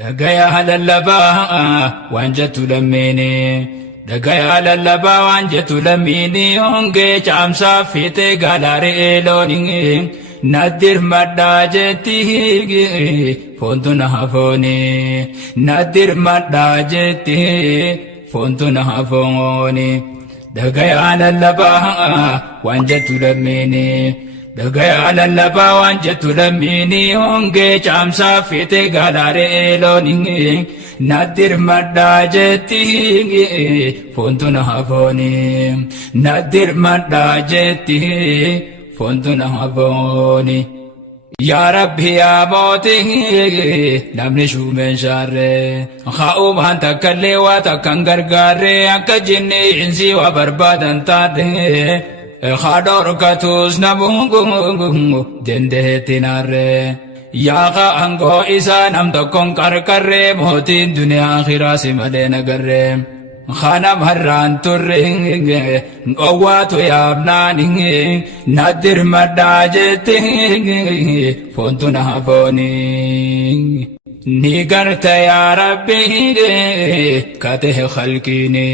dhagaya lallabaa waan jettu lammiini dhagaya lallabaa waan jettu lammiini hongee caamsaa fiixee gaalaaree loonii naddir maddaa jetti foontu na hafooni naddir maddaa jetti foontu na hafooni dhagaya lallabaa waan jettu lammiini dhagaya lallabaa waan jettu lammiini hongee caamsaa fiixee gaalaaree loonii naddir maddaa jetti foontu na hafooni naddir maddaa jetti foontu na hafooni yaa rabbi yaa mooti namni shuumeen shaarree haa'umaan takkallee waa takkan gargaarree akka jinni insi waa barbaadan taate khadorkatus namungu dendeetti naarree yaa angoo isaa nam tokkon qarqarree mootiin duniyaa akhiraasi malee nagarree khanam harraan turre owwaatu yaabnaani naddir maddaa jetti foontu na hafooni ni garte yaa rabbi kate khalqiini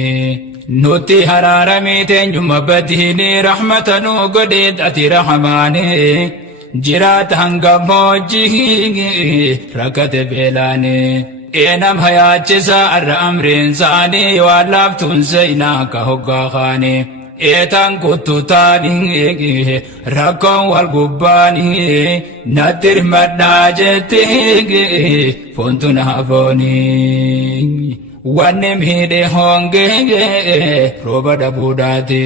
nuti hararamii teenyuma badiini rahmata nu godheet ati rahmaani jiraata hanga moojjii rakkate beelaani eenam hayaachisa arra amriin saanii waan laaftuun seenaa ka hoggaa kaani eetaan kututaani rakkoon wal gubbaani naddir maddaa jetti foontu na hafooni wanni miidhe hongee rooba dhabuudhaati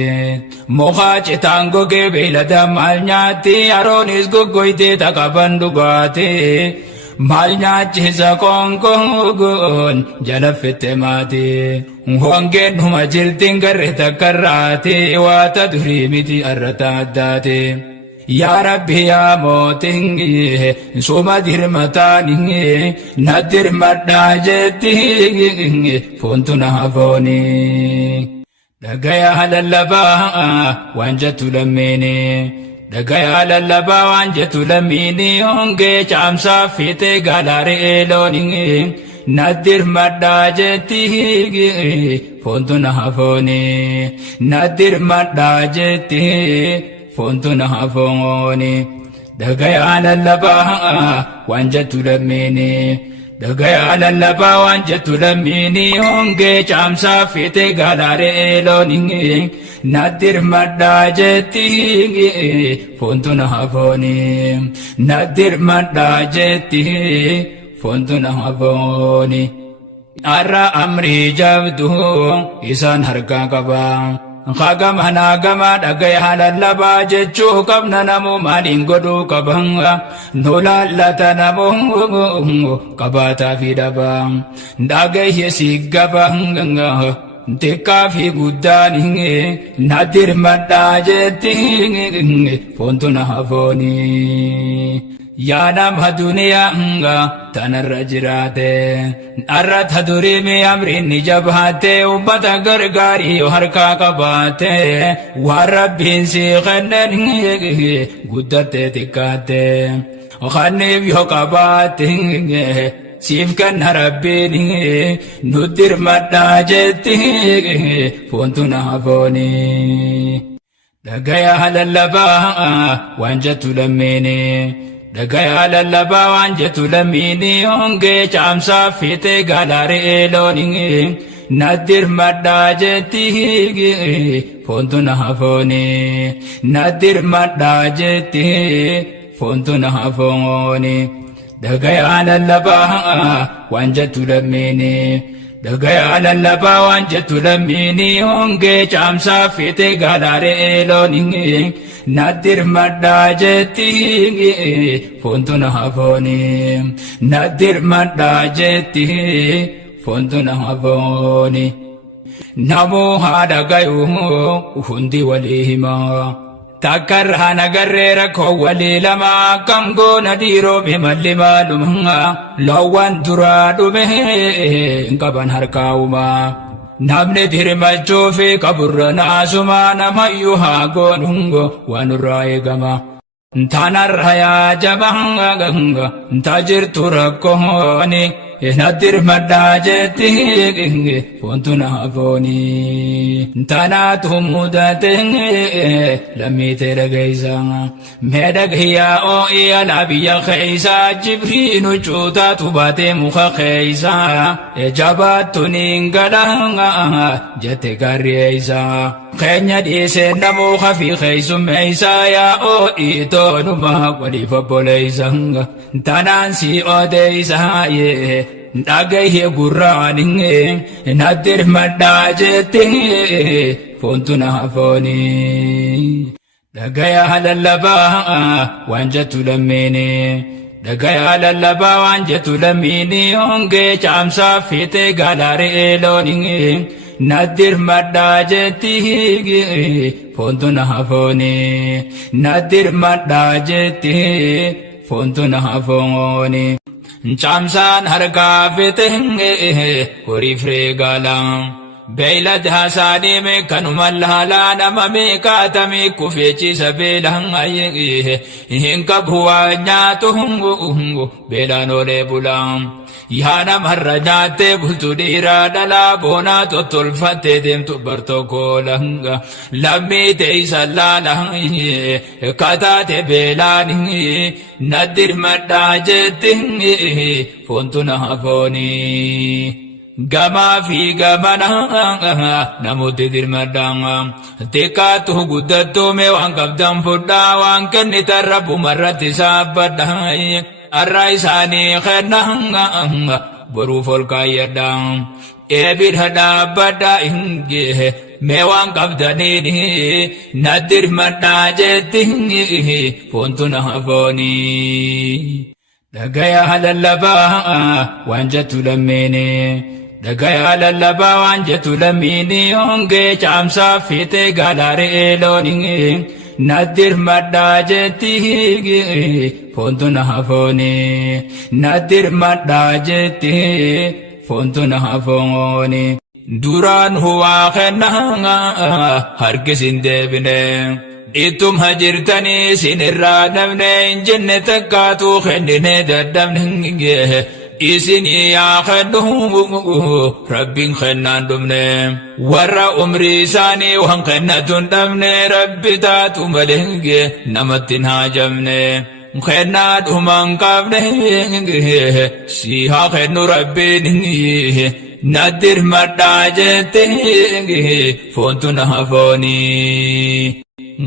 mukaa citaan gogee beeylada maal nyaatti aroonis goggoytee taqaban dhugaati maal nyaachisa konkoon jala fitte maati hongeen dhuma jirtiin garre takkarraati waata durii miti arrata addaati yaa rabbi yaa mootii suma dirmataani naddir maddaa jetti foontu na hafooni dhagaya lallabaa waan jettu lammiini dhagaya lallabaa waan jettu lammiini hongee caamsaa fiixee gaalaaree loonii naddir maddaa jetti foontu na hafooni naddir maddaa jetti foontu na hafooni dhagaya lallabaa waan jettu lammiini dhagaya lallabaa waan jettu lammiini hongee caamsaa fiixee gaalaaree loonii naddir maddaa jetti foontu na hafooni naddir maddaa jetti foontu na hafooni arra amrii jabdu isaan harkaa qabaa khagama naagama dhagaya lallabaa jechuu qabna namu maaliin godhuu qaban nolaallata namu qabaataa fi dhabaa dhagayye siggaba xiqqaa fi guddaan naddir maddaa jetti foontu na hafooni yaa nama duniyaa tanarra jiraate arrata duriimi amriin ni jabaate ummata gargaarii harkaa qabaate waan rabbiin sii kennan guddatte xiqqaatte kanniif yoo qabaate siif kenna rabbiin naddir maddaa jetti foontu na hafooni dhagaya lallabaa waan jettu lammiini dhagaya lallabaa waan jettu lammiini hongee caamsaa fiixee gaalaaree loonii naddir maddaa jetti foontu na hafooni naddir maddaa jetti foontu na hafooni dhagaya lallabaa waan jettu lammiini dhagaya lallabaa waan jettu lammiini hongee caamsaa fiixee gaalaaree loonii naddir maddaa jetti foontu na hafooni naddir maddaa jetti foontu na hafooni namuu haa dhagayuu hundi walii himaa takkarraa nagarree rakkoo walii lamaa akkam goona dhiiroomi malli maaluma loowwan duraa dhume hin qaban harkaa'umaa namni dirmachuu fi qaburra naasumaa namayyuu haa goonungo waan irraa eegama tanarra yaa jabanga tajirtu rakkooni nadir maddajetti fontuna hafoni tanatu mudate lamite ragaisa medaghiya o ila biya khaisa jibrinu chuta tubate mukha khaisa ejabatuni ngadanga jete garisa khenya dise namu khafi khaisum isa ya o ito numa kwadi faboleisa tanansi odeisa ye dagaye gurraninge nadir maddajetti fontuna hafoni dagaya halallaba wanjatu lamene dagaya halallaba wanjatu lamini onge chamsa fite galare eloninge nadir maddajetti fontuna hafoni nadir maddajetti fontuna hafoni chamsan harka fitenge hori fregalam beilad hasani me kanumalhala namame katami kufechi sabelang aye hinka bhuanya tuhungu belanore bulam yana marrajate bultudira dala bona totulfate dem tu bartokolanga lamite isallalang katate belani nadir maddajetin fontuna hafoni gama fi gamana namuti dirmadanga tekatu guddatto me wankabdam fudda wankanita rabbu marrati sabbadda arraisani khenanga boru folkayadam ebir hada bada inge me wankabdanini nadir maddajetti fontuna hafoni dagaya halallaba wanjatu lamene dagaya halallaba wanjatu lamini onge chamsa fite galare eloninge nadir maddajetti fontuna hafoni nadir maddajetti fontuna hafoni duran huwa khenanga harkisin debine itum hajirtani sinirra namne injinne takkatu khendine daddamne isini ya khendu rabbin khennan dumne warra umri sani wan khennatun damne rabbi tatu malenge namatin hajamne khenna duman kabne si ha khennu rabbin nadir maddajetti fontuna hafoni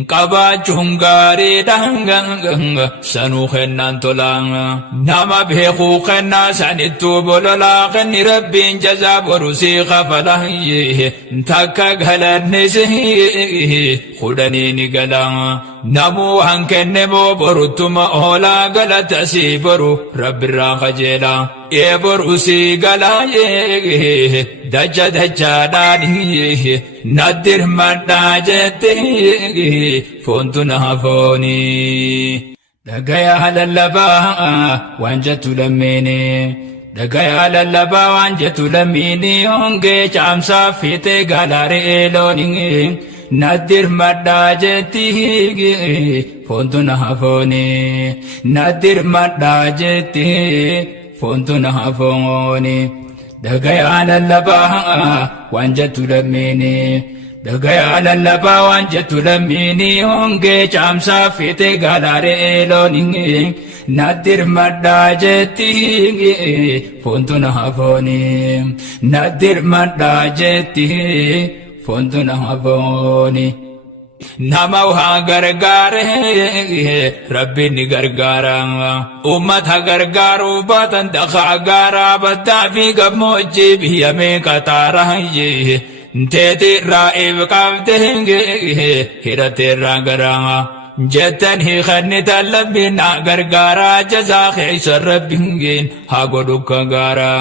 Kaba chungari danganga sanu khennan tolanga nama bheku khenna sanitu bolola khenni rabbin jaza borusi khafalahi takka ghalanne se khudani ni galanga namu hankenne mo borutuma ola galata si boru rabbira khajela e borusi galaye daja daja dani nadir maddajetti fontuna hafoni dagaya halallaba wanjatu lamene dagaya halallaba wanjatu lamini onge chamsa fite galare eloninge nadir maddajetti fontuna hafoni nadir maddajetti fontuna hafoni dagaya halallaba wanjatu lamene dagaya lallaba wanjatu lamini onge chamsa fite galare eloninge nadir maddajetti fontuna hafoni nadir maddajetti fontuna hafoni nama ha gargare rabbin gargara ummat ha gargaru batan dakha gara badda fi gammoji biyame katara ye tete raib qabdenge hirate rangara jetan hi khanita labbina gargara jaza khaisa rabbingin ha godukka gara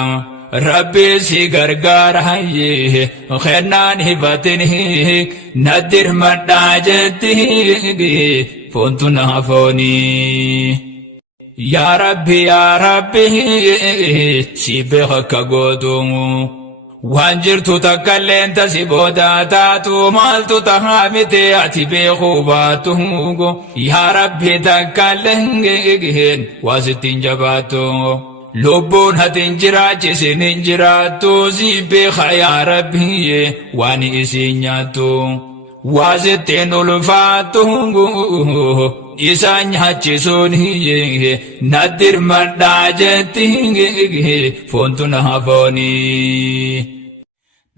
rabbi si gargara ye khannan hibatini nadir maddajetti fontuna hafoni ya rabbi si behaka godungu wanjirtu takallenta si boda tatu maltu tahamite ati bekhubatugo ya rabbi takallenge wasitin jabatu lubbuun hatin jiraachisin hin jiraattu si beeka yaa rabbi waan isin nyaattu waa sittiin ulfaattu isaan nyaachisuun naddir madhaa jetti foontu na hafoonii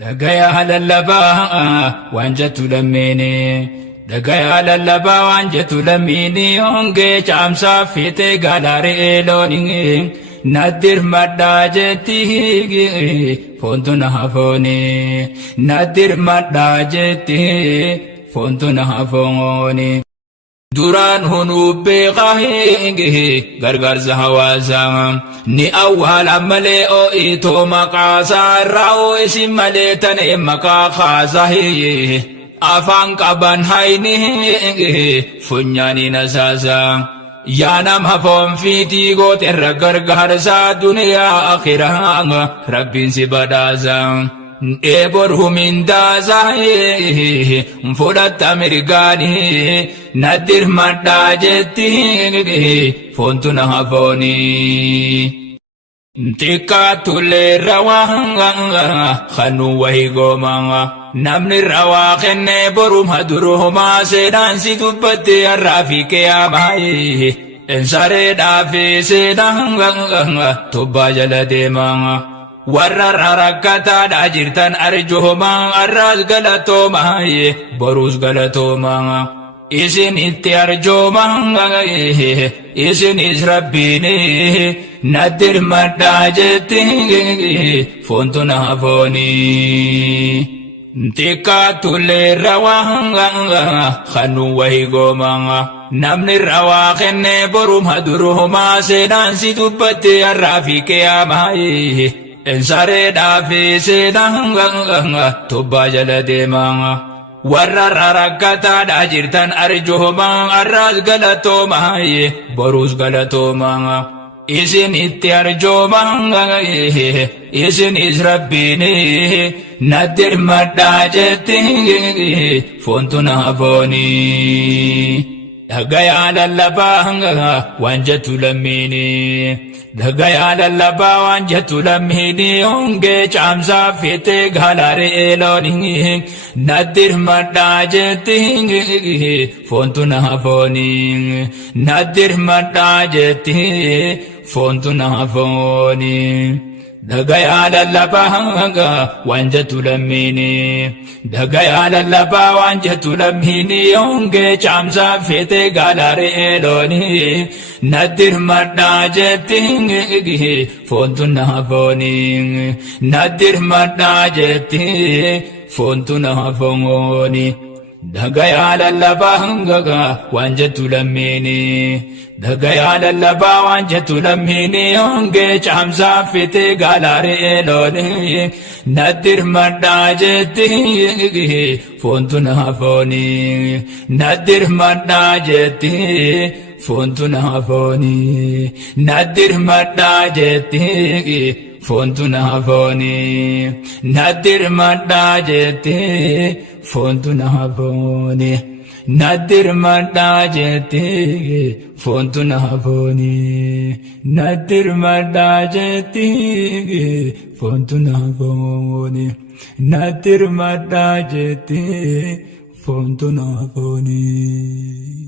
dhagayaa lallabaa waan jettu lammeene dhagayaa lallabaa waan jettu lammiini hongee caamsaa fiixee gaalaaree loonii naddir madhaa jetti foontu na hafoonii naddir madhaa jetti foontu na hafoonii duraan hunuu beekaa gargaarsa hawaasaa ni awwaala malee oo'itoo maqaasaa irraa oo'isi malee tanee maqaa kaasaa afaan qaban hayni funyaanii nasaasaa yaa nama foon fiitii gooterra gargaarsaa duniyaa akhiraa rabbiin si badhaasaa eebor humindaasaa fudhatta mirgaanii naddir madhaa jetti foontu na hafoonii xiqqaatullee rawaa kanuu wahii goomaa namni rawaa kennee boruma durumaa seenaan si dubbatte har'aa fi qiyaamaa ensareedhaa fi seenaan tubbaa jala deemaa warra rakkataadhaa jirtan arjoomaa har'aas galatoomaa boruus galatoomaa isin itti arjoomaa isinis rabbiin naddir madhaa jetti foontu na hafoonii xiqqaatullee rawaa kanuu wahii goomaa namni rawaa kennee boruma durumaa seenaan si dubbatte har'aa fi qiyaamaa ensareedhaa fi seenaan tubbaa jala deemaa warra rakkataadhaa jirtan arjoomaa har'aas galatoomaa boruus galatoomaa isin itti arjoomaa isinis rabbiin naddir madhaa jetti foontu na hafoonii dhagayaa lallabaa waan jettu lammiini dhagayaa lallabaa waan jettu lammiini hongee caamsaa fiixee gaalaaree loonii naddir madhaa jetti foontu na hafoonii naddir madhaa jetti foontu na hafoonii dhagayaa lallabaa waan jettu lammiini dhagayaa lallabaa waan jettu lammiini hongee caamsaa fiixee gaalaaree loonii naddir madhaa jetti foontu na hafoonii naddir madhaa jetti foontu na hafoonii dhagayaa lallabaa waan jettu lammiini dhagayaa lallabaa waan jettu lammiini hongee caamsaa fiixee gaalaaree loonii naddir madhaa jetti foontu na hafoonii naddir madhaa jetti foontu na hafoonii naddir madhaa jetti foontu na hafoonii naddir madhaa jetti foontu na hafoonii naddir madhaa jetti foontu na hafoonii naddir madhaa jetti foontu na hafoonii naddir madhaa jetti foontu na hafoonii